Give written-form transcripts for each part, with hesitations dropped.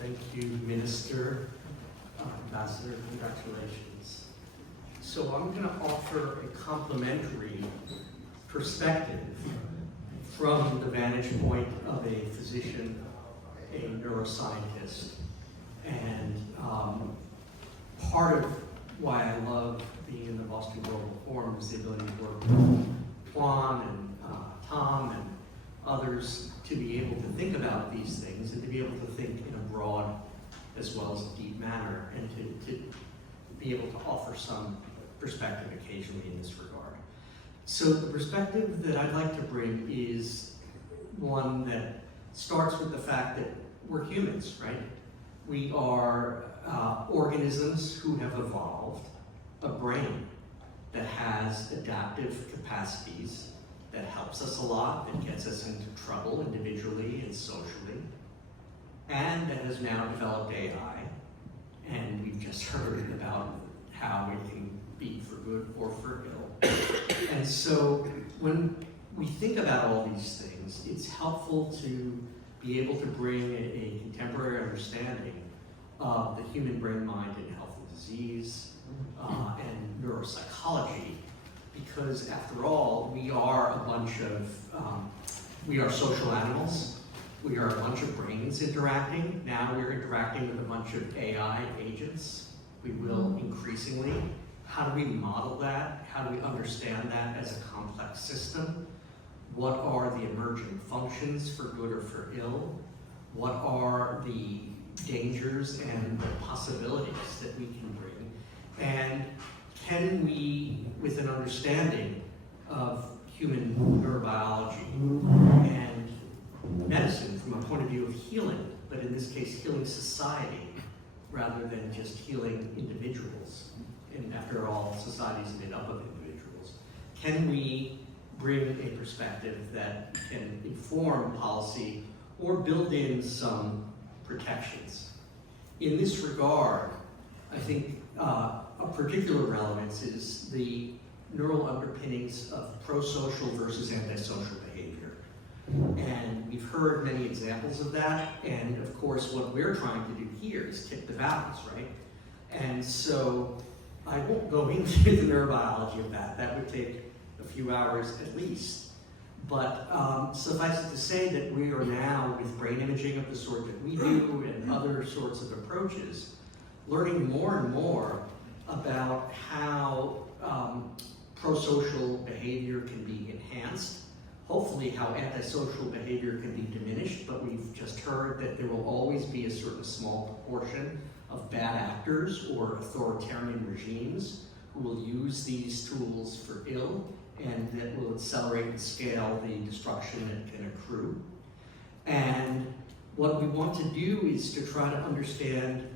Thank you, Minister, Ambassador, congratulations. So I'm going to offer a complementary perspective from the vantage point of a physician, a neuroscientist, and part of why I love being in the Boston Global Forum is the ability to work with Juan and Tom and others to be able to think about these things and to be able to think in a broad as well as a deep manner, and to be able to offer some perspective occasionally in this regard. So the perspective that I'd like to bring is one that starts with the fact that we're humans, right? We are organisms who have evolved a brain that has adaptive capacities, that helps us a lot, that gets us into trouble individually and socially, and that has now developed AI. And we've just heard about how it can be for good or for ill. And so when we think about all these things, it's helpful to be able to bring a contemporary understanding of the human brain, mind, and health and disease, and neuropsychology, because after all, we are a bunch of, we are social animals. We are a bunch of brains interacting. Now we're interacting with a bunch of AI agents. We will increasingly. How do we model that? How do we understand that as a complex system? What are the emergent functions for good or for ill? What are the dangers and the possibilities that we can bring? And can we, with an understanding of human neurobiology and medicine from a point of view of healing, but in this case healing society rather than just healing individuals, and after all, society is made up of individuals, can we bring a perspective that can inform policy or build in some protections? In this regard, I think of particular relevance is the neural underpinnings of prosocial versus antisocial behavior. And we've heard many examples of that, and of course what we're trying to do here is tip the balance, right? And so I won't go into the neurobiology of that. That would take a few hours at least. But suffice it to say that we are now, with brain imaging of the sort that we do and other sorts of approaches, learning more and more about how prosocial behavior can be enhanced, hopefully how antisocial behavior can be diminished, but we've just heard that there will always be a certain small proportion of bad actors or authoritarian regimes who will use these tools for ill, and that will accelerate and scale the destruction that can accrue. And what we want to do is to try to understand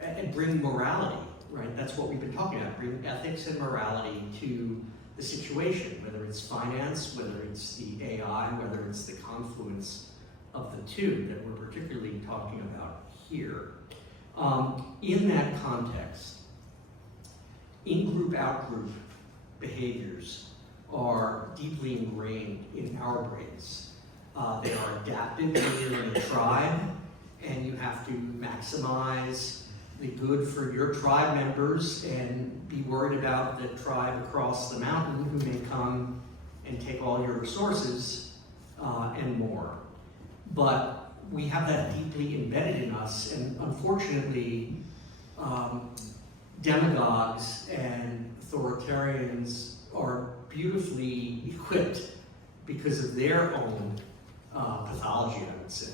and bring morality, right? That's what we've been talking about, bring ethics and morality to the situation, whether it's finance, whether it's the AI, whether it's the confluence of the two that we're particularly talking about here. In that context, in-group, out-group behaviors are deeply ingrained in our brains. They are adaptive when you're in a tribe, and you have to maximize the good for your tribe members and be worried about the tribe across the mountain who may come and take all your resources and more. But we have that deeply embedded in us, and unfortunately, demagogues and authoritarians are beautifully equipped because of their own pathology, I would say,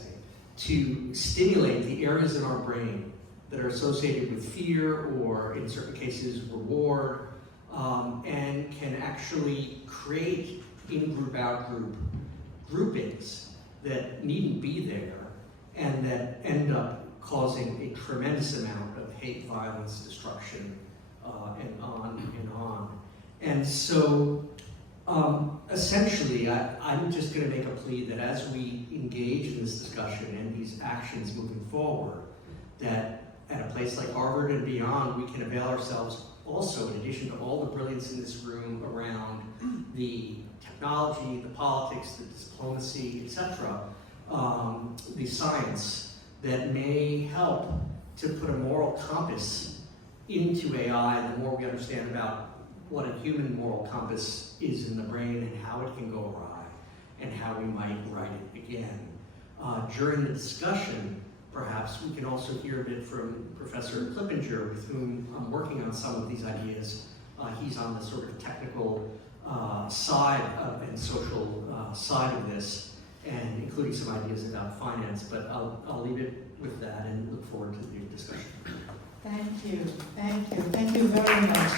to stimulate the areas in our brain that are associated with fear or, in certain cases, reward, and can actually create in-group, out-group groupings that needn't be there and that end up causing a tremendous amount of hate, violence, destruction, and on and on. And so, essentially, I'm just going to make a plea that as we engage in this discussion and these actions moving forward, that at a place like Harvard and beyond, we can avail ourselves also, in addition to all the brilliance in this room around the technology, the politics, the diplomacy, etc., the science, that may help to put a moral compass into AI. The more we understand about what a human moral compass is in the brain and how it can go awry and how we might write it again. During the discussion, perhaps we can also hear a bit from Professor Klippinger, with whom I'm working on some of these ideas. He's on the sort of technical side and social side of this, and including some ideas about finance, but I'll leave it with that and look forward to the discussion. Thank you very much.